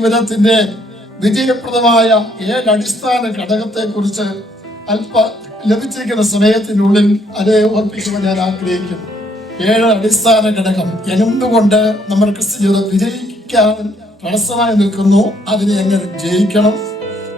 ജീവിതത്തിന്റെ വിജയപ്രദമായ 7 അടിസ്ഥാന ഘടകത്തെ കുറിച്ച് അല്പ ലഭിച്ചിരിക്കുന്ന സമയത്തിനുള്ളിൽ അത് ഓർപ്പിക്കുവാൻ ഞാൻ ആഗ്രഹിക്കുന്നു. 7 അടിസ്ഥാന ഘടകം എന്തുകൊണ്ട് നമ്മുടെ ക്രിസ്ത്യ ജീവിതം വിജയിക്കാൻ തടസ്സമായി നിൽക്കുന്നു, അതിനെ എങ്ങനെ ജയിക്കണം,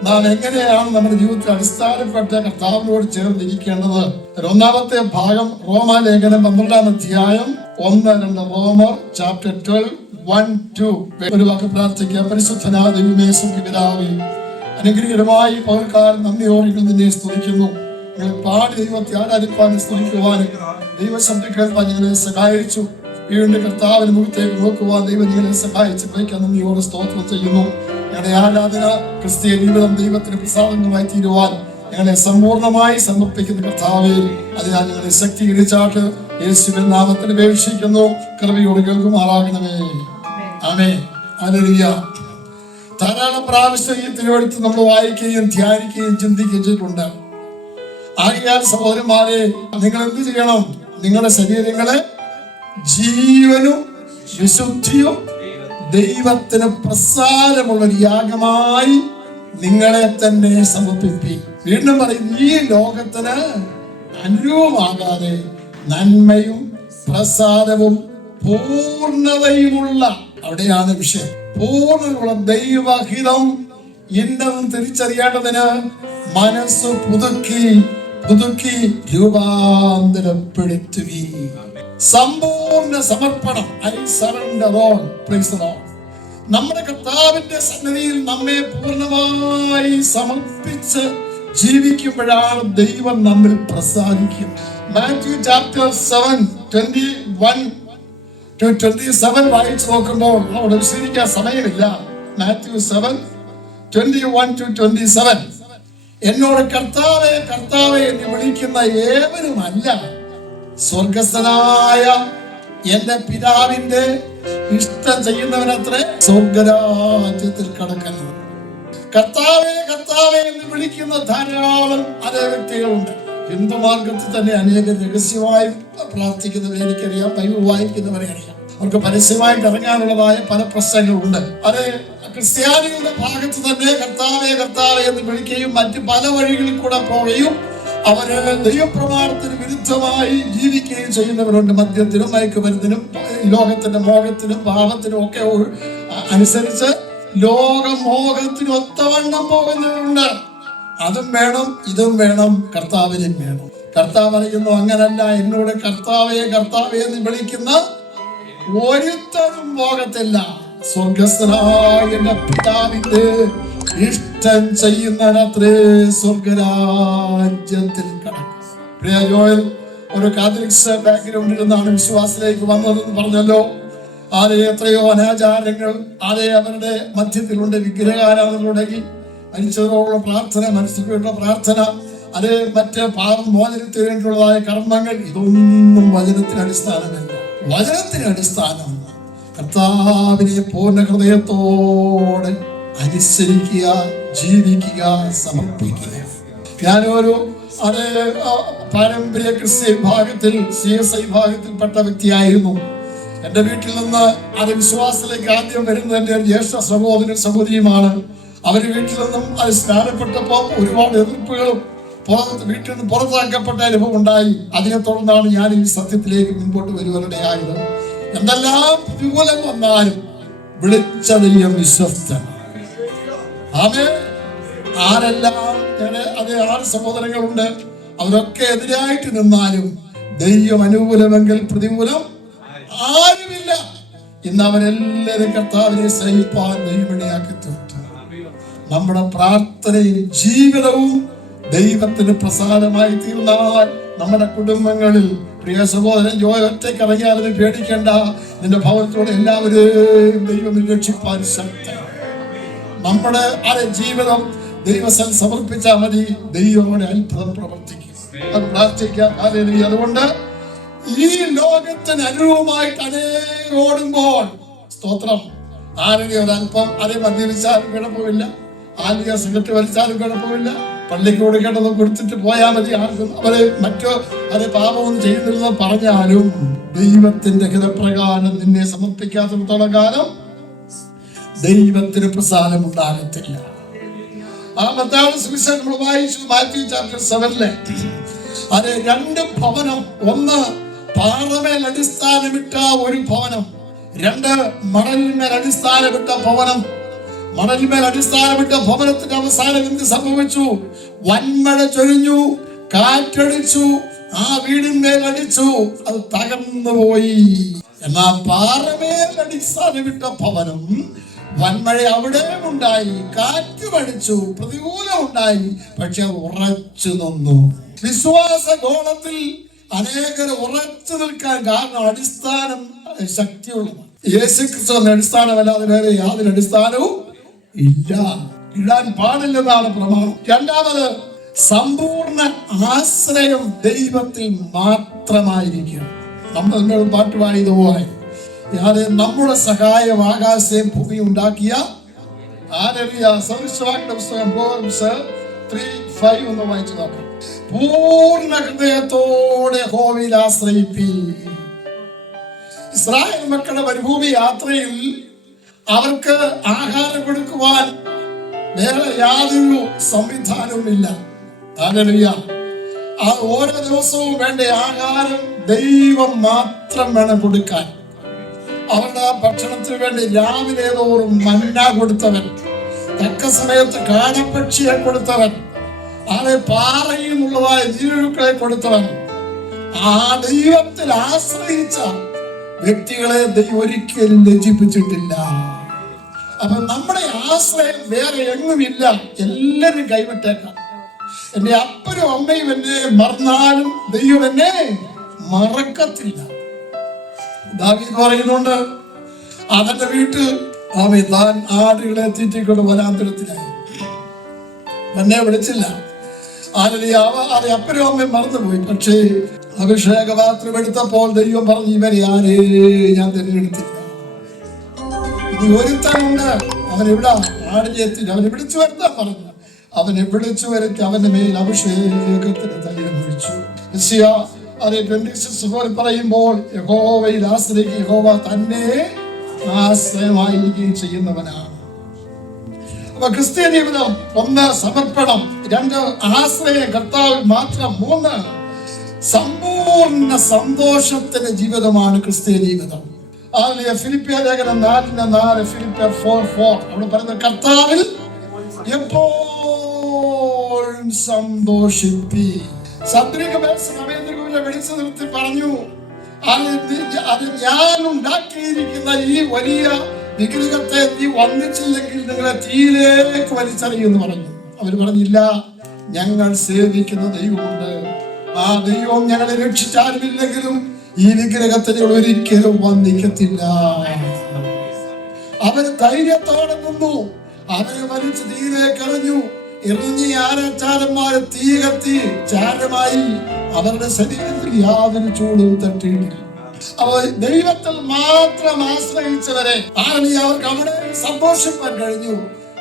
നാം എങ്ങനെയാണ് നമ്മുടെ ജീവിതത്തിൽ അടിസ്ഥാനപ്പെട്ട കർത്താവിനോട് ചേർന്നിരിക്കേണ്ടത്. ഒന്നാമത്തെ ഭാഗം റോമാലേഖനം 12-ാം അധ്യായം 1-2 റോമർ ചാപ്റ്റർ 12:1-2. ഒരു വാക്ക് പ്രാർത്ഥിക്കുക. പരിശുദ്ധനായ ദൈവമേ, പിതാവേ, അനുഗ്രഹീതമായി പകൽക്കാലം നന്ദിയോടെ നിന്നെ സ്തുതിക്കുന്നു. നിങ്ങൾ പാടി ദൈവത്തെ ആരാധിപ്പാനും സ്തുതിക്കുവാനും ദൈവശബ്ദം കേൾപ്പാൻ ഞങ്ങളെ സഹായിച്ചു. വീണ്ടും കർത്താവിന് മുഖത്തേക്ക് നോക്കുവാൻ ദൈവം നിങ്ങളെ സഹായിച്ചു. നന്ദിയോടെ സ്തോത്രം ചെയ്യുന്നു. ഞങ്ങളുടെ ആരാധന ക്രിസ്തീയ ജീവിതം ദൈവത്തിന് പ്രസാദമായി തീരുവാൻ ഞങ്ങളെ സമ്പൂർണമായി സമർപ്പിക്കുന്ന കർത്താവേ, അതിനാൽ ഞങ്ങളെ ശക്തീകരിച്ചാട്ട് യേശുവിൻ നാമത്തിൽ അപേക്ഷിക്കുന്നു. കൃപയോട് കേൾക്കുമാറാകണമേ. ആമേൻ. ഹല്ലേലൂയ. ധാരാളം പ്രാവശ്യം ഈ തിരുവെഴുത്ത് നമ്മൾ വായിക്കുകയും ധ്യാനിക്കുകയും ചിന്തിക്കുകയും ചെയ്തിട്ടുണ്ട്. ആകയാൽ സഹോദരന്മാരെ, നിങ്ങൾ എന്ത് ചെയ്യണം? നിങ്ങളുടെ ശരീരങ്ങളെ ജീവനും വിശുദ്ധിയും ദൈവത്തിന് പ്രസാദമുള്ള യാഗമായി നിങ്ങളെ തന്നെ സമർപ്പിപ്പി. വീണ്ടും പറയും, ഈ ലോകത്തിന് അനുരൂപമാകാതെ നന്മയും പ്രസാദവും പൂർണ്ണതയുമുള്ള, അവിടെയാണ് വിഷയം, പൂർണ്ണതയുള്ള ദൈവഹിതം ഇന്നതും തിരിച്ചറിയേണ്ടതിന് മനസ്സ് പുതുക്കി രൂപാന്തരപ്പെടുത്തുകി. സമ്പൂർണ്ണ സമർപ്പണം. I surrender all. Praise the Lord. നമ്മുടെ കർത്താവിന്റെ സന്നിധിയിൽ നമ്മെ പൂർണ്ണമായി സമർപ്പിച്ച് ജീവിക്കുമ്പോഴാണ് ദൈവം നമ്മിൽ പ്രസാദിക്കും. മാത്യു ചാപ്റ്റർ 7:21-27 വായിച്ചു നോക്കുമ്പോൾ അവിടെ വിശദീകരിക്കാൻ സമയമില്ല. മാത്യു 7:21-27. എന്നോട് കർത്താവേ കർത്താവേ എന്ന് വിളിക്കുന്ന ഏവരുമല്ല, സ്വർഗസ്ഥനായ എന്റെ പിതാവിന്റെ ഇഷ്ടം ചെയ്യുന്നവനത്രേ സ്വർഗരാജ്യത്തിൽ കടക്കുന്നത്. കർത്താവേ കർത്താവേ എന്ന് വിളിക്കുന്ന ധാരാളം അതേ വ്യക്തികളുണ്ട്. ഹിന്ദുമാർഗത്തിൽ തന്നെ അനേകം രഹസ്യമായി പ്രാർത്ഥിക്കുന്നവരെ എനിക്കറിയാം, ബൈബിൾ വായിക്കുന്നവരെ അറിയാം. അവർക്ക് പരസ്യമായിട്ട് ഇറങ്ങാനുള്ളതായ പല പ്രശ്നങ്ങളുണ്ട്. അത് ക്രിസ്ത്യാനികളുടെ ഭാഗത്ത് തന്നെ കർത്താവേ കർത്താവേ എന്ന് വിളിക്കുകയും മറ്റ് പല വഴികളിൽ കൂടെ പോവുകയും അവര് ദൈവപ്രമാണത്തിന് വിരുദ്ധമായി ജീവിക്കുകയും ചെയ്യുന്നവരുണ്ട്. മദ്യത്തിനും മയക്കുമരുന്നിനും ലോകത്തിന്റെ മോഹത്തിനും പാപത്തിനും ഒക്കെ അനുസരിച്ച് ലോകമോഹത്തിനും ഒത്തവണ്ണം പോകുന്നവരുണ്ട്. അതും വേണം ഇതും വേണം, കർത്താവിനും വേണം. കർത്താവ് പറയുന്നു, അങ്ങനല്ല, എന്നോട് കർത്താവേ കർത്താവേ എന്ന് വിളിക്കുന്ന ഒരുത്തരും പോകത്തില്ല, സ്വർഗസ്ഥനായ എന്റെ പിതാവിന്റെ ഇഷ്ടം ചെയ്യുന്നതിനത്രേ സ്വർഗരാജ്യത്തിൽ കടക്കും. പ്രിയ ജോയൽ ഒരു കാത്തലിക്സ് ബാക്ക്ഗ്രൗണ്ടിൽ നിന്നാണ് വിശ്വാസത്തിലേക്ക് വന്നതെന്ന് പറഞ്ഞല്ലോ. ആരെ എത്രയോ അനാചാരങ്ങൾ അവരുടെ മധ്യത്തിലുണ്ട്. വിഗ്രഹാരാധന തുടങ്ങി മരിച്ചവരോടുള്ള പ്രാർത്ഥന, മനുഷ്യരുടെ പ്രാർത്ഥന, അത് മറ്റ് പാപം മോചനത്തിന് വേണ്ടിയുള്ളതായ കർമ്മങ്ങൾ, ഇതൊന്നും വചനത്തിന് അടിസ്ഥാനമല്ല. വചനത്തിന് അടിസ്ഥാനം കർത്താവിനെ പൂർണ്ണ ഹൃദയത്തോടെ അനുസരിക്കുക, ജീവിക്കുക, സമർപ്പിക്കുക. ഞാനൊരു പാരമ്പര്യ ക്രിസ്ത്യ വിഭാഗത്തിൽ CSI വിഭാഗത്തിൽപ്പെട്ട വ്യക്തിയായിരുന്നു. എന്റെ വീട്ടിൽ നിന്ന് വിശ്വാസത്തിലേക്ക് ആദ്യം വരുന്നത് എന്റെ ജ്യേഷ്ഠ സഹോദരൻ സഹോദരിയുമാണ്. അവര് വീട്ടിൽ നിന്നും സ്നാനപ്പെട്ടപ്പോൾ ഒരുപാട് എതിർപ്പുകളും വീട്ടിൽ നിന്ന് പുറത്താക്കപ്പെട്ട അനുഭവം ഉണ്ടായി. അതിനെ തുടർന്നാണ് ഞാൻ ഈ സത്യത്തിലേക്ക് മുൻപോട്ട് വരുവാനിടയായത്. എന്തെല്ലാം പ്രതികൂലം വന്നാലും വിളിച്ച ദൈവം വിശ്വസ്തൻ. ആമേൻ. ആരെല്ലാം 6 സഹോദരങ്ങളുണ്ട്, അവരൊക്കെ എതിരായിട്ട് നിന്നാലും ദൈവം അനുകൂലമെങ്കിൽ പ്രതികൂലം ആരുമില്ല. ഇന്ന് അവരെല്ലാവരും കർത്താവിനെ സഹിപ്പാൻ ദൈവമിടയാക്കി തീർത്തു. നമ്മുടെ പ്രാർത്ഥനയും ജീവിതവും ദൈവത്തിന് പ്രസാദമായി തീർന്നാൽ നമ്മുടെ കുടുംബങ്ങളിൽ, പ്രിയ സഹോദരൻ ജോയ് ഒറ്റയ്ക്ക് ഇറങ്ങിയാലും പേടിക്കേണ്ട, നിന്റെ ഭവനത്തോടെ എല്ലാവരെയും ദൈവം രക്ഷിപ്പാൻ ശക്തൻ. നമ്മുടെ ജീവിതം ദൈവത്തിൽ സമർപ്പിച്ചാൽ മതി, ദൈവങ്ങളുടെ അത്ഭുതം പ്രവർത്തിക്കും. അത് പ്രാർത്ഥിക്കാം. അതുകൊണ്ട് ഈ ലോകത്തിന് അനുരൂപമായിട്ട് അനേകം ഓടുമ്പോൾ സ്തോത്രം, ആരുടെ ഒരല്പം മദ്യപിച്ചാലും കുഴപ്പമില്ല, ആലിക സിഗരറ്റ് വലിച്ചാലും കുഴപ്പമില്ല, പള്ളിക്ക് കൊടുക്കേണ്ടത് കൊടുത്തിട്ട് പോയാൽ മതി, ആർക്കും അവരെ മറ്റോ പാപമൊന്നും ചെയ്യുന്നില്ലെന്ന് പറഞ്ഞാലും ദൈവത്തിന്റെ ഹിതപ്രകാരം നിന്നെ സമർപ്പിക്കാത്തിടത്തോളം കാലം ദൈവത്തിന് പ്രസാദം ഉണ്ടാകത്തില്ല. ആ മത്തായിയുടെ സുവിശേഷം നമ്മൾ വായിച്ചു, മാത്യു ചാപ്റ്റർ 7-ലെ അത് 2 ഭവനം, ഒന്ന് പാറമേൽ അടിസ്ഥാനമിട്ട ഒരു ഭവനം, 2 മണലിന്മേൽ അടിസ്ഥാനമിട്ട ഭവനം. മണലിന്മേൽ അടിസ്ഥാനമിട്ട ഭവനത്തിന്റെ അവസാനം എന്ത് സംഭവിച്ചു? വൻമഴ ചൊരിഞ്ഞു, കാറ്റടിച്ചു, ആ വീടിന്മേൽ അടിച്ചു, അത് തകർന്നു പോയി. എന്നാൽ പാറമേൽ അടിസ്ഥാനമിട്ട ഭവനം, വൻമഴ അവിടെ ഉണ്ടായി, കാറ്റ് പഠിച്ചു, പ്രതികൂലം ഉണ്ടായി, പക്ഷെ ഉറച്ചു നിന്നു. വിശ്വാസ ഗോളത്തിൽ അനേകർ ഉറച്ചു നിൽക്കാൻ കാരണം അടിസ്ഥാനം ശക്തിയുള്ളതാണ്. യേശുക്രിസ്തു എന്ന അടിസ്ഥാനമല്ലാതെ വേറെ യാതൊരു അടിസ്ഥാനവും ഇല്ല, ഇടാൻ പാടില്ലെന്നാണ് പ്രമാണം. രണ്ടാമത്, സമ്പൂർണ്ണ ആശ്രയം ദൈവത്തിൽ മാത്രമായിരിക്കും. നമ്മൾ പാട്ടുപാടിയതുപോലെ നമ്മുടെ സഹായം ആകാശം ഭൂമി ഉണ്ടാക്കിയ പുസ്തകം 3:5 ഒന്ന് വായിച്ചു നോക്കാം. പൂർണ്ണ ഹൃദയത്തോടെ യഹോവയിൽ ആശ്രയിപ്പീൻ. ഇസ്രായേൽ മക്കളുടെ മരുഭൂമി യാത്രയിൽ അവർക്ക് ആഹാരം കൊടുക്കുവാൻ വേറെ യാതൊരു സംവിധാനവുമില്ല. ആ ഓരോ ദിവസവും വേണ്ട ആഹാരം ദൈവം മാത്രം വേണം കൊടുക്കാൻ. അവരുടെ ഭക്ഷണത്തിന് വേണ്ടി രാവിലെ തോറും മന്ന കൊടുത്തവൻ, തക്ക സമയത്ത് കാടപ്പക്ഷിയെ കൊടുത്തവൻ, അവരെ പാറയിൽ നിന്നുള്ളതായ ജീവനുക്കളെ കൊടുത്തവൻ. ആ ദൈവത്തിൽ ആശ്രയിച്ച വ്യക്തികളെ ദൈവം ഒരിക്കലും ലജ്ജിപ്പിച്ചിട്ടില്ല. അപ്പൊ നമ്മുടെ ആശ്രയം വേറെ എങ്ങുമില്ല. എല്ലാരും കൈവിട്ടേക്കാം. എന്റെ അപ്പനും അമ്മയും എന്നെ മറന്നാലും ദൈവം എന്നെ മറക്കത്തില്ല. ദാവീദ് പറയുന്നുണ്ട്, അവന്റെ വീട്ടിൽ താൻ ആടുകളെ തീറ്റിക്കൊണ്ട് വനാന്തരത്തിലായി, എന്നെ വിളിച്ചില്ല. അപ്പനും അമ്മയും മറന്നുപോയി. പക്ഷേ അഭിഷേകപാത്രം എടുത്തപ്പോൾ ദൈവം പറഞ്ഞു, ഇവരെ ആരേ ഞാൻ തിരഞ്ഞെടുത്തില്ല. ഇനി ഒരുത്തനുണ്ട്, അവൻ ഇവിടെ ആടിനെത്തി, അവനെ വിളിച്ചു വരുത്താൻ പറഞ്ഞു. അവനെ വിളിച്ചു വരുത്തി അവന്റെ മേൽ അഭിഷേകത്തിന് തൈലം ഒഴിച്ചു. 26 പറയുമ്പോൾ യഹോവയിൽ ആശ്രയിക്കുക, യഹോവ തന്നെ ആശ്രയമായിരിക്കുകയും ചെയ്യുന്നവനാണ്. അപ്പൊ ക്രിസ്ത്യ ജീവിതം 1 സമർപ്പണം, 2 ആശ്രയം കർത്താവിൽ മാത്രം, 3 സമ്പൂർണ്ണ സന്തോഷത്തിന്റെ ജീവിതമാണ് ക്രിസ്ത്യ ജീവിതം. ഫിലിപ്പിയ ലേഖനം 4:4, ഫിലിപ്പിയർ 4:4 അവിടെ പറയുന്നത്, കർത്താവിൽ എപ്പോഴും സന്തോഷിപ്പി. വിളിച്ചു നിർത്തി പറഞ്ഞു, അത് ഞാൻ ഉണ്ടാക്കിയിരിക്കുന്ന ഈ വലിയ വിഗ്രഹത്തെ നീ വന്ദിച്ചില്ലെങ്കിൽ നിങ്ങളെ തീയിലേക്ക് വലിച്ചെറിയുമെന്ന് പറഞ്ഞു. അവർ പറഞ്ഞില്ല, ഞങ്ങൾ സേവിക്കുന്ന ദൈവമുണ്ട്. ആ ദൈവം ഞങ്ങളെ രക്ഷിച്ചാലുമില്ലെങ്കിലും ഈ വിഗ്രഹത്തെ ഞങ്ങൾ ഒരിക്കലും വന്ദിക്കത്തില്ല. അവർ ധൈര്യത്തോടെ നിന്നു. അവരെ വലിച്ച് തീയിലേക്ക് എറിഞ്ഞു. എറിഞ്ഞ് ആരാചാരന്മാരെ തീ കത്തി ചാരമായി. അവരുടെ ശരീരത്തിൽ യാതൊരു ചൂടും തട്ടിയിട്ടില്ല. അവർ ദൈവത്തിൽ മാത്രം ആശ്രയിച്ചവരെ അവർക്ക് അവിടെ സന്തോഷിപ്പാൻ കഴിഞ്ഞു.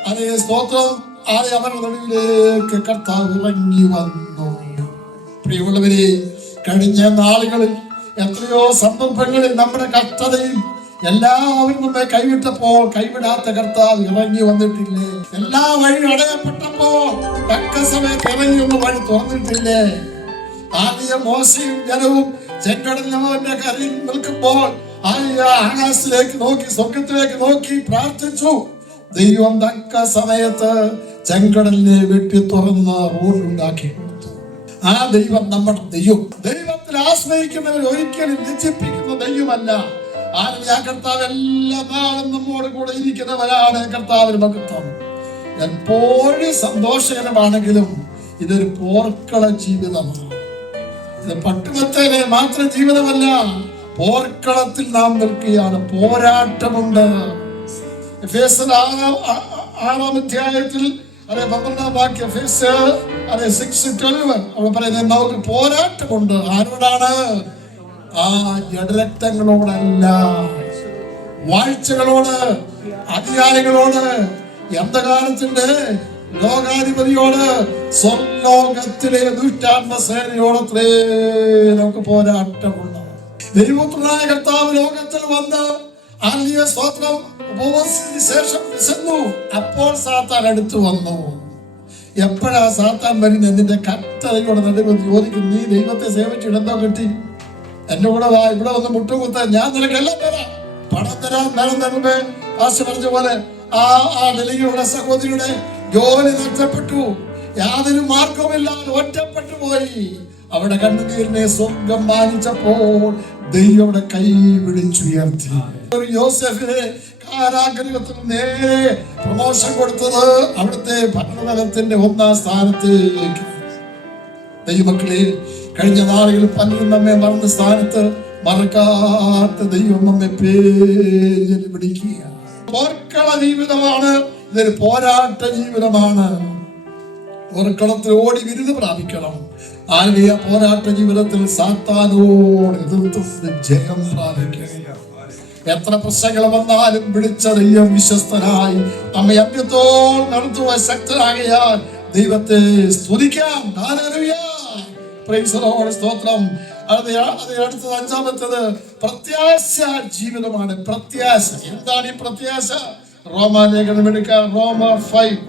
അതേ സ്തോത്രം. അവരുടെ നടുവിലേക്ക് കർത്താവ് ഇറങ്ങി വന്നു. പ്രിയമുള്ളവരെ, കഴിഞ്ഞ നാളുകളിൽ എത്രയോ സന്ദർഭങ്ങളിൽ നമ്മുടെ കഷ്ടതയും എല്ലാവരും നമ്മെ കൈവിട്ടപ്പോൾ കൈവിടാത്ത കർത്താവ് ഇറങ്ങി വന്നിട്ടില്ലേ? എല്ലാ വഴി അടയപ്പെട്ടപ്പോ തക്ക സമയത്ത് ഇറങ്ങി ഒന്ന് വഴി തുറന്നിട്ടില്ലേ? ആദ്യം മോശയും ജനവും ചെങ്കടലിന്റെ കരയിൽ നിൽക്കുമ്പോൾ ആകാശത്തിലേക്ക് നോക്കി, സ്വർഗത്തിലേക്ക് നോക്കി പ്രാർത്ഥിച്ചു. ദൈവം തക്ക സമയത്ത് ചെങ്കടലിനെ വെട്ടി തുറന്ന് റോഡുണ്ടാക്കി കൊടുത്തു. ആ ദൈവം നമ്മുടെ ദൈവം. ദൈവത്തിൽ ആശ്രയിക്കുന്നവർ ഒരിക്കലും ലജ്ജിപ്പിക്കുന്ന ദൈവമല്ല. ആ കർത്താവ് എല്ലാ നാളും നമ്മോട് കൂടെ ഇരിക്കുന്നവരാണ്. കർത്താവിന് മഹത്വം. എപ്പോഴും സന്തോഷകരമാണെങ്കിലും ഇതൊരു പോർക്കള ജീവിതമാണ്. ഇത് പട്ടുമത്തേനെ മാത്രം ജീവിതമല്ല, പോർക്കളത്തിൽ നാം നിൽക്കുകയാണ്. പോരാട്ടമുണ്ട്. എഫേസ്യർ 6-ാം അധ്യായത്തിൽ 12-ാം വാക്യം, എഫേസ്യർ 6:12 അവിടെ പറയുന്നത്, നമുക്ക് പോരാട്ടമുണ്ട്. ആരോടാണ്? ആ ജഡരക്തങ്ങളോടല്ല, വാഴ്ചകളോട്, അധികാരികളോട്, അന്ധകാരത്തിന്റെ ലോകാധിപതിയോട്, സ്വർലോകത്തിലെ ദുഷ്ടാത്മസേനയോടത്രേ നമുക്ക് പോരാട്ടമുണ്ട്. ദൈവപുത്രനായ കർത്താവ് ലോകത്തിൽ വന്ന് ആത്മീയ സ്തോത്രം. ഉപവാസത്തിന് ശേഷം വിശന്നു. അപ്പോൾ സാത്താൻ അടുത്തു വന്നു. എപ്പോഴാ സാത്താൻ വരുന്നത്? നിന്റെ കട്ടതയോടെ നടുവിൽ ചോദിക്കും, നീ ദൈവത്തെ സേവിച്ചിട്ട് എന്തോ കിട്ടി? എന്റെ കൂടെ വാ, ഇവിടെ വന്ന് മുട്ടുകുത്താൻ ഞാൻ നിനക്കെല്ലാം തരാം, പണം തരാം. നേരം തരുമ്പേ പാസ്റ്റർ പറഞ്ഞ പോലെ ആ ഡൽഹിയിലുള്ള സഹോദരിയുടെ ജോലി നഷ്ടപ്പെട്ടു. യാതൊരു മാർഗവുമില്ലാതെ ഒറ്റപ്പെട്ടു പോയി. അവിടെ കണ്ണുനീരിനെ സ്വർഗം മാനിച്ചപ്പോൾ ദൈവം അവിടെ കൈ പിടിച്ചുയർത്തി. ഒരു യോസേഫിനെ കാരാഗൃഹത്തിൽ നേരെ പ്രമോഷൻ കൊടുത്തത് അവിടുത്തെ ഭരണതലത്തിന്റെ 1ാം സ്ഥാനത്തേക്ക്. ദൈവമക്കളെ, കഴിഞ്ഞ നാളുകളിൽ പലരും നമ്മെ മറന്ന സ്ഥാനത്ത് മറക്കാത്ത ദൈവം നമ്മെ പേര് പിടിക്കുക. പോർക്കള ജീവിതമാണ്, ഇതൊരു പോരാട്ട ജീവിതമാണ്. പോർക്കളത്തിൽ ഓടി വിരുന്ന് പ്രാപിക്കണം. ആത്മീയ പോരാട്ട ജീവിതത്തിൽ സാത്താനോട് എതിർത്ത് ജയം പ്രാപിക്കുക. എത്ര പ്രശ്നങ്ങൾ വന്നാലും പിടിച്ച ദൈവം വിശ്വസ്തനായി നമ്മെ അന്ത്യത്തോളം നടത്തുവാൻ ശക്തനാകിയാൽ ദൈവത്തെ സ്തുതിക്കാം. സ്തോത്രം. അടുത്തത് 5-ാമത്തേത് പ്രത്യാശ ജീവിതമാണ്. പ്രത്യാശ. എന്താണ് ഈ പ്രത്യാശ? റോമാലേഖനം എടുക്കാം. റോമ 5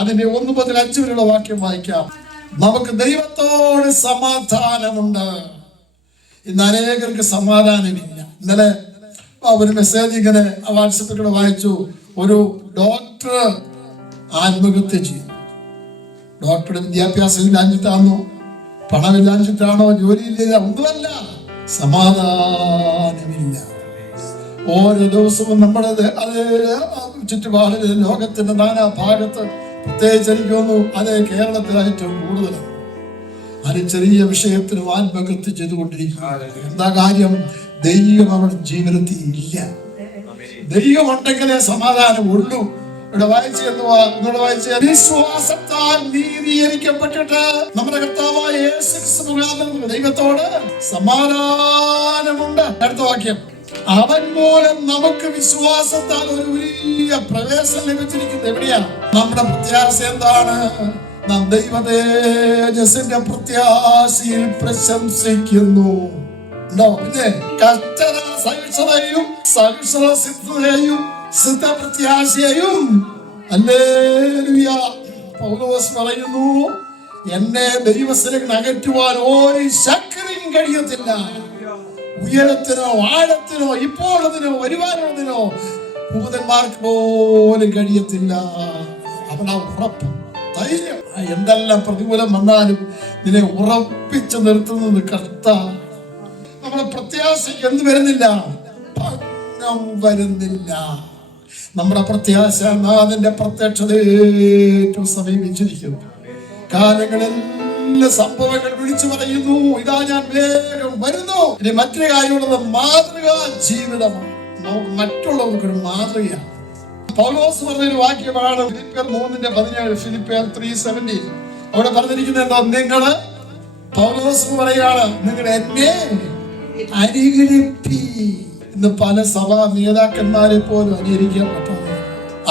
അതിന്റെ 1 മുതൽ 5 വരെയുള്ള വാക്യം വായിക്കാം. നമുക്ക് ദൈവത്തോട് സമാധാനമുണ്ട്. ഇന്ന് അനേകർക്ക് സമാധാനമില്ല. ഇന്നലെ ഒരു മെസ്സേജ് ഇങ്ങനെ വാട്സപ്പിലൂടെ വായിച്ചു. ഒരു ഡോക്ടർ ആത്മഹത്യ ചെയ്തു. ഡോക്ടറുടെ വിദ്യാഭ്യാസം ഇല്ലാഞ്ഞിട്ടാണോ, പണമില്ലാഞ്ഞിട്ടാണോ, ജോലിയില്ല, ഒന്നുമല്ല, സമാധാനമില്ല. ഓരോ ദിവസവും നമ്മുടെ ചുറ്റുപാടില് ലോകത്തിന്റെ നാനാ ഭാഗത്ത്, പ്രത്യേകിച്ച് എനിക്ക് തോന്നുന്നു അത് കേരളത്തിൽ ഏറ്റവും കൂടുതലാണ്, അത് ചെറിയ വിഷയത്തിന് ആത്മഹത്യ ചെയ്തുകൊണ്ടിരിക്കുക. എന്താ കാര്യം? ദൈവം അവരുടെ ജീവിതത്തിൽ ഇല്ല. ദൈവം ഉണ്ടെങ്കിലേ സമാധാനം ഉള്ളൂ. ഇവിടെ വായിച്ച വിശ്വാസത്താൽ നീതീകരിക്കപ്പെട്ടിട്ട് നമ്മുടെ കർത്താവായ യേശു ക്രിസ്തു ദൈവത്തോട് സമാധാനമുണ്ട്. അടുത്ത വാക്യം, അവൻ മൂലം നമുക്ക് വിശ്വാസത്താൽ ഒരു വലിയ പ്രവേശനം ലഭിച്ചിരിക്കുന്നത്. എവിടെയാണ് നമ്മുടെ പ്രത്യാശ? എന്താണ്? നാം ദൈവതേജസ്സിന്റെ പ്രത്യാശയിൽ പ്രശംസിക്കുന്നു. പിന്നെ കഷ്ടത സഹിഷ്ണുതയും സഹിഷ്ണുതയും സിദ്ധപ്രത്യാശയും. ഹല്ലേലൂയ. പൗലോസ് പറയുന്നു, എന്നെ ദൈവസ്ഥലേക്ക് അകറ്റുവാൻ ഒരു ശക്തിയും കഴിയത്തില്ല. ഉയരത്തിനോ ആഴത്തിനോ ഇപ്പോഴതിനോ വരുവാനുള്ളതിനോ ഭൂതന്മാർക്ക് പോലും കഴിയത്തില്ല. അവിടെ ഉറപ്പ്, ധൈര്യം. എന്തെല്ലാം പ്രതികൂലം വന്നാലും ഇതിനെ ഉറപ്പിച്ചു നിർത്തുന്നത് കർത്താവാണ്. നമ്മുടെ പ്രത്യാശയ്ക്ക് എന്ത് വരുന്നില്ല? ഭംഗം വരുന്നില്ല. നമ്മുടെ പ്രത്യാശ നാഥന്റെ പ്രത്യക്ഷതയേറ്റവും സമീപിച്ചിരിക്കുന്നു. കാലങ്ങളിൽ സംഭവങ്ങൾ വിളിച്ചു പറയുന്നു, ഇതാ ഞാൻ വേഗം വരുന്നു. ഇനി മറ്റൊരു കാര്യമുള്ളത് മാതൃകാ ജീവിതമാണ്. നമുക്ക് മറ്റുള്ളവർക്കൊരു മാതൃകയാണ്. പൗലോസ് പറഞ്ഞൊരു വാക്യമാണ് ഫിലിപ്പിയർ 3:17. ഫിലിപ്പിയർ 3:17 അവിടെ പറഞ്ഞിരിക്കുന്നത് എന്താ? നിങ്ങള്, പൗലോസ് പറയാണ്, നിങ്ങളുടെ എന്നെ അനുകരിപ്പി. ഇന്ന് പല സഭാ നേതാക്കന്മാരെ പോലും അനുകരിക്കാൻ പറ്റുന്നു.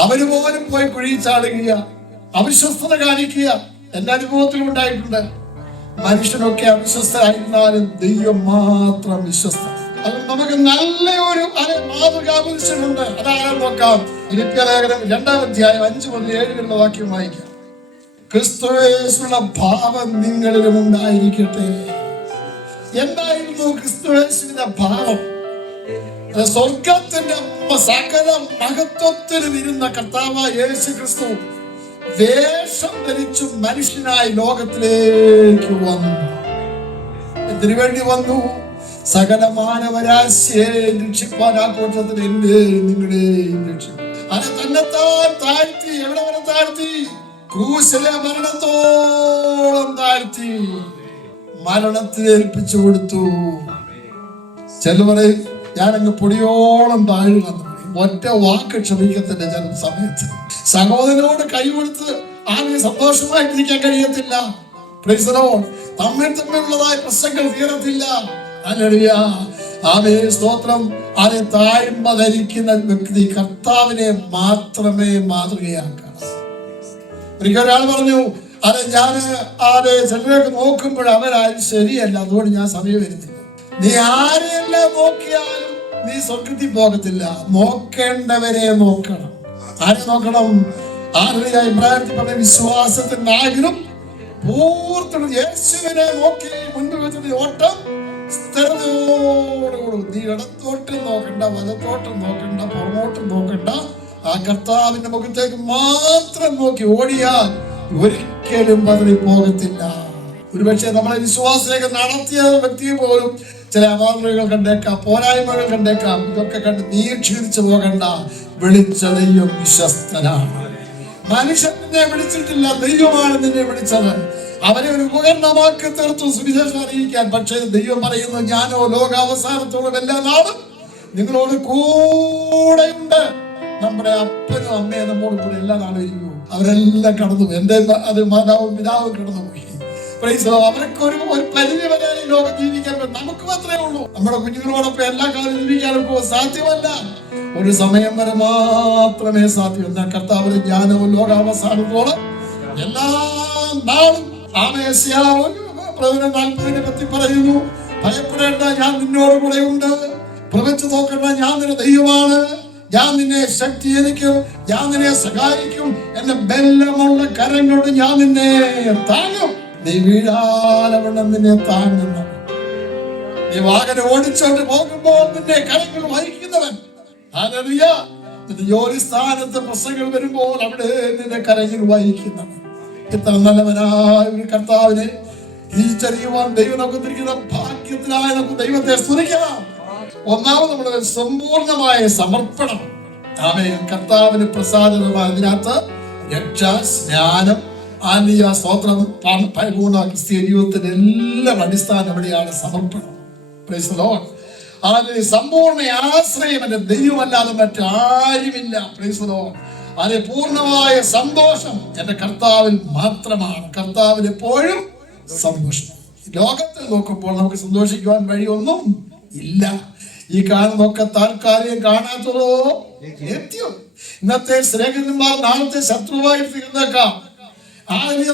അവര് പോലും പോയി കുഴി ചാടുക, അവിശ്വസ്തത കാണിക്കുക. എന്റെ അനുഭവത്തിലും ഉണ്ടായിട്ടുണ്ട്. മനുഷ്യനൊക്കെ അവിശ്വസ്തരായിരുന്നാലും ദൈവം മാത്രം വിശ്വസ്തൻ. അത് നമുക്ക് നല്ലൊരു മാതൃകാ പുരുഷനുണ്ട്. അതായത് നോക്കാം. ഫിലിപ്പിയ ലേഖനം 2-ാം അധ്യായം 5 മുതൽ 7 വരെയുള്ള വാക്യം വായിക്കാം. ക്രിസ്തുയേശുവിനുള്ള ഭാവം നിങ്ങളിലും ഉണ്ടായിരിക്കട്ടെ. എന്തായിരുന്നു ക്രിസ്തുയേശുവിന്റെ ഭാവം? സ്വർഗത്തിന്റെ സകല മഹത്വത്തിലും ഇരുന്ന കർത്താവായ യേശു ക്രിസ്തു വേഷം ധരിച്ചു മനുഷ്യനായി ലോകത്തിലേക്ക് വന്നു. എന്തിനു വേണ്ടി വന്നു? സകല മാനവരാശിയെ രക്ഷിപ്പാൻ. ആ കൂട്ടത്തിൽ എന്റെയും നിങ്ങളുടെയും രക്ഷിക്കും. അത് തന്നെത്താൻ താഴ്ത്തി. എവിടെ വരെ താഴ്ത്തി? ക്രൂശിലെ മരണത്തോളം താഴ്ത്തി. മരണത്തിൽ ഏൽപ്പിച്ചു കൊടുത്തു. ചിലവരെ ഞാനങ്ങ് പൊടിയോളം താഴുക. ഒറ്റ വാക്ക് ക്ഷമിക്കത്തില്ല. ചില സമയത്ത് സഹോദരനോട് കൈ കൊടുത്ത് ആകെ സന്തോഷമായിട്ടിരിക്കാൻ കഴിയത്തില്ല. തമ്മിലുള്ളതായ പ്രശ്നങ്ങൾ തീരത്തില്ല. സ്തോത്രം. ആരെ താഴ്മ ധരിക്കുന്ന വ്യക്തി കർത്താവിനെ മാത്രമേ മാതൃകയാക്കണം. ഒരിക്കൽ പറഞ്ഞു, അതെ ഞാൻ ചിലരൊക്കെ നോക്കുമ്പോൾ അവരാരും ശരിയല്ല, അതുകൊണ്ട് ഞാൻ സമയം വരുന്നില്ല. നീ ആരെയെല്ലാം നോക്കിയാലും നീ സ്വർഗത്തിൽ പോകത്തില്ല. നോക്കേണ്ടവരെ നോക്കണം. ആരെ നോക്കണം? ഇബ്രാഹിം പറഞ്ഞ വിശ്വാസത്തിന്റെ നായകനും പൂർത്തണം യേശുവിനെ നോക്കി മുൻപിൽ വെച്ചത് ഓട്ടം സ്ഥിരതയോടുകൂടി. നീ ഇടത്തോട്ടും നോക്കണ്ട, വലത്തോട്ടും നോക്കണ്ട, പുറമോട്ടും നോക്കണ്ട. ആ കർത്താവിന്റെ മുഖത്തേക്ക് മാത്രം നോക്കി ഓടിയാൽ ഒരിക്കലും പതറി പോകത്തില്ല. ഒരുപക്ഷെ നമ്മളെ വിശ്വാസത്തിലേക്ക് നടത്തിയ വ്യക്തിയെ പോലും ചില അപാകതകൾ കണ്ടേക്കാം, പോരായ്മകൾ കണ്ടേക്കാം. ഇതൊക്കെ കണ്ട് നീ ക്ഷീണിച്ചു പോകണ്ട. വിളിച്ച ദൈവം വിശ്വസ്തനാണ്. മനുഷ്യൻ നിന്നെ വിളിച്ചിട്ടില്ല, ദൈവമാണ് നിന്നെ വിളിച്ചത്. അവരെ ഒരു ഉപകരണമാക്കി തീർത്തു സുവിശേഷം അറിയിക്കാൻ. പക്ഷേ ദൈവം പറയുന്നു, ഞാനോ ലോകാവസാനത്തോളം എല്ലാ നാളും നിങ്ങളോട് കൂടെയുണ്ട്. നമ്മുടെ അപ്പനും അമ്മയും നമ്മോട് കൂടെ എല്ലാ നാളും ഇരിക്കും. അവരെല്ലാം കടന്നുപോയി. എന്റെ അത് മാതാവും പിതാവും കടന്നുപോയി. അവർക്ക് ഒരു പരിധി വരെ ഈ ലോകം ജീവിക്കാൻ പറ്റും. നമുക്ക് മാത്രമേ ഉള്ളൂ. നമ്മുടെ കുഞ്ഞുങ്ങളോടൊപ്പം എല്ലാ കാലം ജീവിക്കാനൊക്കെ സാധ്യമല്ല. ഒരു സമയം വരെ മാത്രമേ സാധ്യം. എന്നാൽ കർത്താവിന് ജ്ഞാനവും ലോകാവസാനത്തോളം എല്ലാ നാളും 40 പറ്റി പറയുന്നു, ഭയപ്പെടേണ്ട, ഞാൻ നിന്നോട് കൂടെ ഉണ്ട്. പ്രവചിച്ചു നോക്കേണ്ട, ഞാൻ നിന്റെ ദൈവമാണ്. ഞാൻ നിന്നെ ശക്തീകരിക്കും, ഞാൻ നിന്നെ സഹായിക്കും. എന്റെ ബലമുള്ള കരങ്ങളോട് ഞാൻ നിന്നെ താങ്ങും. നീ വീഴാലവണ്ണം നിന്നെ താങ്ങുന്നു. നീ വാഹനം ഓടിച്ചോണ്ട് പോകുമ്പോൾ നിന്നെ കരങ്ങൾ വഹിക്കുന്നവൻ. നിന്റെ ജോലി സ്ഥാനത്ത് പ്രശ്നങ്ങൾ വരുമ്പോൾ അവിടെ നിന്നെ കരങ്ങൾ വഹിക്കുന്നവൻ. ഇത്ര നല്ലവനായ ഒരു കർത്താവിനെ തിരിച്ചറിയുവാൻ ദൈവം നമുക്ക് തിരിക്കുന്ന ഭാഗ്യത്തിനായ നമുക്ക് ദൈവത്തെ സ്തുതിക്കാം. ഒന്നാമത് നമ്മുടെ സമ്പൂർണമായ സമർപ്പണം. ആമേൻ. കർത്താവിന് പ്രസാദമായ അതിനകത്ത് രക്ഷ, സ്നാനം, ആത്മീയ സ്തോത്രം, പരിപൂർണ ക്രിസ്തീയ ജീവിതത്തിന്റെ എല്ലാം അടിസ്ഥാനം എവിടെയാണ്? സമർപ്പണം. Praise the Lord. അതിന് സമ്പൂർണ്ണ ആശ്രയം എന്റെ ദൈവമല്ലാതെ മറ്റാരുമില്ല. Praise the Lord. അതിന് പൂർണ്ണമായ സന്തോഷം എന്റെ കർത്താവിൽ മാത്രമാണ്. കർത്താവിൽ എപ്പോഴും സന്തോഷം. ലോകത്തിൽ നോക്കുമ്പോൾ നമുക്ക് സന്തോഷിക്കുവാൻ വഴിയൊന്നും ഇല്ല. ഈ കാണുന്നൊക്കെ താൽക്കാലികം, കാണാത്തതോ നിത്യം. ഇന്നത്തെ സ്നേഹിതന്മാർ നാളത്തെ ശത്രുവായി തീർന്നേക്കാം.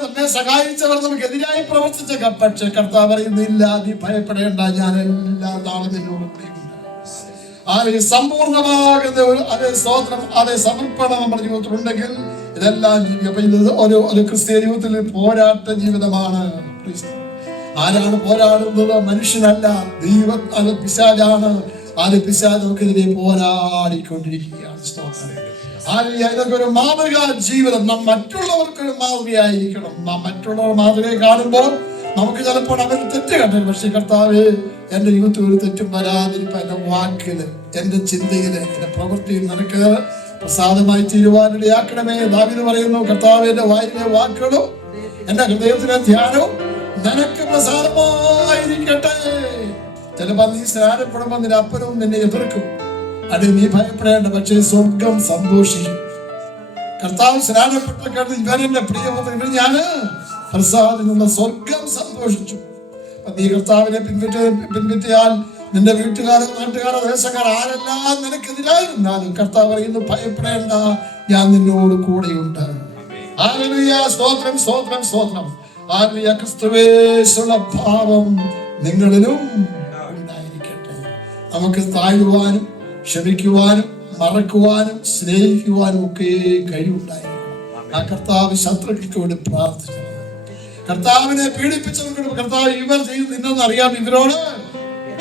നമ്മെ സഹായിച്ചവർ നമുക്ക് എതിരായി പ്രവർത്തിച്ചേക്കാം. പക്ഷെ കർത്താവ് പറയുന്നില്ല, നീ ഭയപ്പെടേണ്ട, ഞാൻ എല്ലാ നാളും നിന്നോട് കൂടെയുണ്ട്. സമ്പൂർണമാകുന്ന അതേ സ്തോത്രം, അതേ സമർപ്പണം നമ്മുടെ ജീവിതത്തിലുണ്ടെങ്കിൽ ഇതെല്ലാം ജീവിതം ഒരു ക്രിസ്തീയ ജീവിതത്തിൽ പോരാട്ട ജീവിതമാണ്. ആരാണ് പോരാടുന്നത്? മനുഷ്യനല്ല, ദൈവം. അത് പിശാചാണ്. അത് പിശാച് നമുക്കെതിരെ പോരാടിക്കൊണ്ടിരിക്കുകയാണ്. ഇതൊക്കെ ഒരു മാതൃകാ ജീവിതം. നാം മറ്റുള്ളവർക്കൊരു മാതൃകയായിരിക്കണം. നാം മറ്റുള്ളവർ മാതൃകയെ കാണുമ്പോൾ നമുക്ക് ചിലപ്പോൾ അവർ തെറ്റ് കണ്ടു. പക്ഷെ കർത്താവ് എന്റെ ജീവിതത്തിൽ ഒരു തെറ്റും വരാതിരിപ്പം എന്റെ വാക്കില്, എന്റെ ചിന്തയില്, എന്റെ പ്രവൃത്തിയിൽ നിനക്ക് പ്രസാദമായി തീരുവാനിടയാക്കണമേ. ദാവീദ് പറയുന്നു, കർത്താവ് എന്റെ വായിലെ വാക്കുകളും എന്റെ ഹൃദയത്തിലെ ധ്യാനവും നിനക്ക് പ്രസാദമായിരിക്കട്ടെ. ചിലപ്പോൾ നീ സ്നാനപ്പെടുമ്പോൾ നിന്റെ അപ്പനും നിന്നെ എതിർക്കും. അത് നീ ഭയപ്പെടേണ്ട. പക്ഷേ സ്വർഗം സന്തോഷിക്കും. കർത്താവ് സ്നാനപ്പെട്ട കാരണം ഇവരെന്റെ പ്രിയപുത്രൻ, ഞാന് പ്രസാദിനുള്ള സ്വർഗം സന്തോഷിച്ചു. നീ കർത്താവിനെ പിൻപറ്റിയാൽ നിന്റെ വീട്ടുകാരോ നാട്ടുകാരോ ദേശക്കാർ ആരെല്ലാം നിനക്കെതിരായിരുന്നാലും കർത്താവ് പറയുന്നു, ഭയപ്പെടേണ്ട, ഞാൻ നിന്നോട് കൂടെയുണ്ട്. ഹല്ലേലൂയ. സ്തോത്രം, സ്തോത്രം, സ്തോത്രം. ഹല്ലേലൂയ. ക്രിസ്തുവേശുള്ള ഭാവം നിങ്ങളിലും ഉണ്ടായിരിക്കട്ടെ. നമുക്ക് താഴുവാനും ക്ഷമിക്കുവാനും മറക്കുവാനും സ്നേഹിക്കുവാനും ഒക്കെ കഴിവുണ്ടായിരിക്കണം. ആ കർത്താവ് ശത്രുക്കൾക്ക് വേണ്ടി പ്രാർത്ഥിച്ചു. കർത്താവിനെ പീഡിപ്പിച്ചവർക്ക് കർത്താവ് ഇവർ ചെയ്ത് നിന്നെന്ന് അറിയാം, ഇവരോട്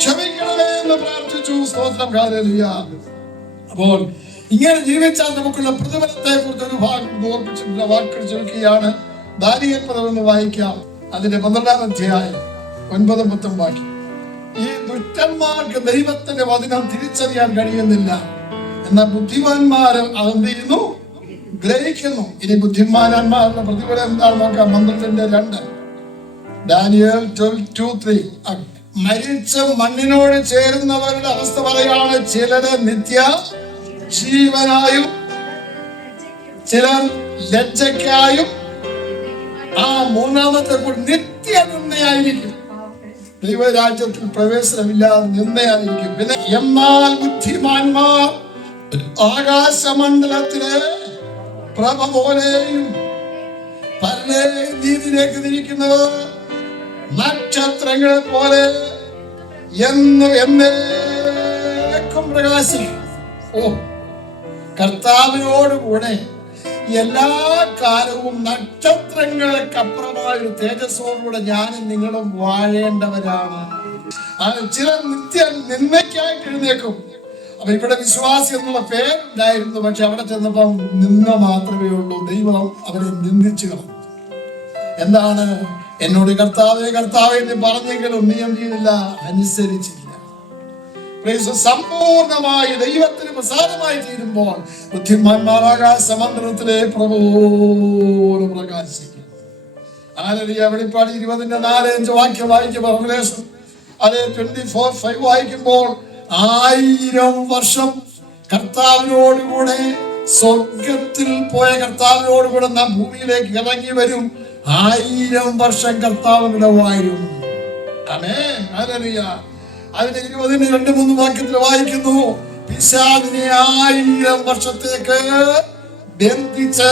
ക്ഷമിക്കണമേ എന്ന് പ്രാർത്ഥിച്ചു. സ്തോത്രം. ഹല്ലേലൂയ. അപ്പോൾ ഇങ്ങനെ ജീവിച്ചാൽ നമുക്കുള്ള പ്രതിഫലത്തെ കുറിച്ച് ഒരു ഭാഗം ഓർപ്പിച്ചിട്ടുള്ള വാക്കുകൾ ചുരുക്കുകയാണ്. ദാനിയേൽ പദം വായിക്കാം. അതിന്റെ 12-ാം അധ്യായം 9-10 വാക്യം. ഈ ദുഷ്ടന്മാർക്ക് ദൈവത്തിന്റെ വചനം തിരിച്ചറിയാൻ കഴിയുന്നില്ല. എന്നാൽ ബുദ്ധിമാന്മാർ അതെന്ത് ചെയ്യുന്നു? ഗ്രഹിക്കുന്നു. ഇനി ബുദ്ധിമാന്മാരുടെ പ്രതിഫലം എന്താണെന്ന് നോക്കാം. 12:2 ദാനിയേൽ 12:2-3. മരിച്ച മണ്ണിനോട് ചേരുന്നവരുടെ അവസ്ഥ പറയാണ്. ചിലര് നിത്യ ജീവനായും ചിലർ ലജ്ജയ്ക്കായും ആ മൂന്നാമത്തെ നിത്യനിന്ദയായിരിക്കും. ദൈവരാജ്യത്തിൽ പ്രവേശനമില്ലാതെ നിന്ദയായിരിക്കും. പിന്നെ എന്നാൽ ബുദ്ധിമാന്മാർ ആകാശമണ്ഡലത്തിലെ പ്രഭ പോലെയും നീതിയിലേക്ക് തിരിക്കുന്നവർ നക്ഷത്രങ്ങളെ പോലെ എന്നേക്കും പ്രകാശിക്കും. ഓ, കർത്താവിനോടുകൂടെ എല്ലാ കാലവും നക്ഷത്രങ്ങൾക്കപ്പുറമായ ഒരു തേജസ്സോടുകൂടെ ഞാനും നിങ്ങളും വാഴേണ്ടവരാണ്. ചില നിത്യ നിന്ദയ്ക്കായിട്ട് എഴുന്നേക്കും. അപ്പൊ ഇവിടെ വിശ്വാസി എന്നുള്ള പേരുണ്ടായിരുന്നു, പക്ഷെ അവിടെ ചെന്നപ്പം നിന്ന മാത്രമേ ഉള്ളൂ. ദൈവം അവരെ നിന്ദിച്ചു കളഞ്ഞു. എന്താണ്? എന്നോട് കർത്താവേ കർത്താവേ എന്ന് പറഞ്ഞെങ്കിലും നീ എന്ത് ചെയ്തില്ല? അനുസരിച്ചില്ല. സമ്പൂർണമായി ദൈവത്തിന് പ്രസാദമായി തീരുമ്പോൾ ബുദ്ധിമാന്മാരാകാൻ സമന്ത്രത്തിലെ പ്രഭുപോലെ പ്രകാശിക്കും. വെളിപ്പാട് 20:4-5 വാക്യം വായിക്കുമ്പോൾ റെവലേഷൻ 24:5 വായിക്കുമ്പോൾ 1000 വർഷം കർത്താവിനോടുകൂടെ സ്വർഗത്തിൽ പോയ കർത്താവിനോടുകൂടെ നാം ഭൂമിയിലേക്ക് ഇറങ്ങി വരും. 1000 വർഷം കർത്താവിന്റെ വാഴും. ആമേൻ, ഹല്ലേലൂയ. അതിന്റെ 20-2-3 വാക്യത്തിൽ വായിക്കുന്നു, പിശാചിനെ 1000 വർഷത്തേക്ക് ബന്ധിച്ച്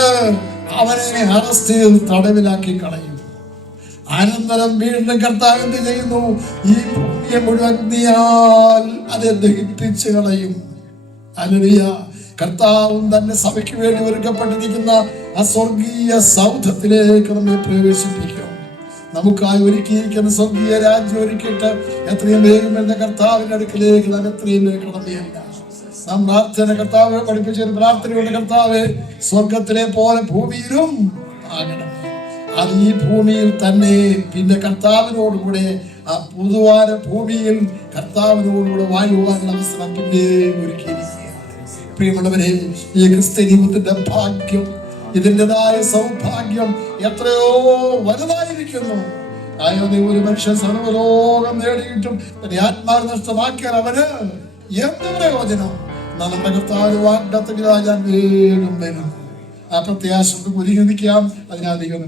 അവനെ അറസ്റ്റ് ചെയ്ത് തടവിലാക്കി കളയും. അനന്തരം വീണ്ടും കർത്താവ് എന്ത് ചെയ്യുന്നു? ഈ ഭൂമിയെ മുഴുവൻ അഗ്നിയാൽ അത് ദഹിപ്പിച്ച് കളയും. ഹല്ലേലൂയ. കർത്താവും തന്റെ സഭയ്ക്ക് വേണ്ടി ഒരുക്കപ്പെട്ടിരിക്കുന്ന ആ സ്വർഗീയ സൗധത്തിലേക്ക് നമ്മെ പ്രവേശിപ്പിക്കും. നമുക്കായി ഒരുക്കിയിരിക്കുന്ന സ്വർഗീയ രാജ്യം ഒരുക്കിയിട്ട് എത്രയും വേഗം എന്ന കർത്താവിന്റെ അടുക്കിലേക്ക് നാം എത്രയും കടമയല്ല. നാം പ്രാർത്ഥന കർത്താവ് പഠിപ്പിച്ച ഒരു പ്രാർത്ഥനയുടെ കർത്താവ് സ്വർഗത്തിലെ പോലെ ഭൂമിയിലും ആകണം. അത് ഈ ഭൂമിയിൽ തന്നെ പിന്നെ കർത്താവിനോടുകൂടെ ആ പുതുവാന ഭൂമിയിൽ കർത്താവിനോടുകൂടെ വാഴുവാനുള്ള അവസരം പിന്നെ ഒരുക്കിയിരിക്കുകയാണ്. പ്രിയമുള്ളവരെ, ഈ ക്രിസ്ത്യ ജീവിതത്തിന്റെ ഭാഗ്യം, ഇതിൻ്റെതായ സൗഭാഗ്യം എത്രയോ വലുതായിരിക്കുന്നു. ഒരു മനുഷ്യൻ സർവ്വലോകം നേടിയിട്ടും തന്റെ ആത്മാവ് നഷ്ടമാക്കിയാൽ അവന് എന്ത് പ്രയോജനം? നമ്മുടെ കർത്താവ് വാഗ്ദത്തം ഞാൻ വേഗം വരും. ആ പ്രത്യാശ ഒരുങ്ങിയിരിക്കാം. അതിനധികം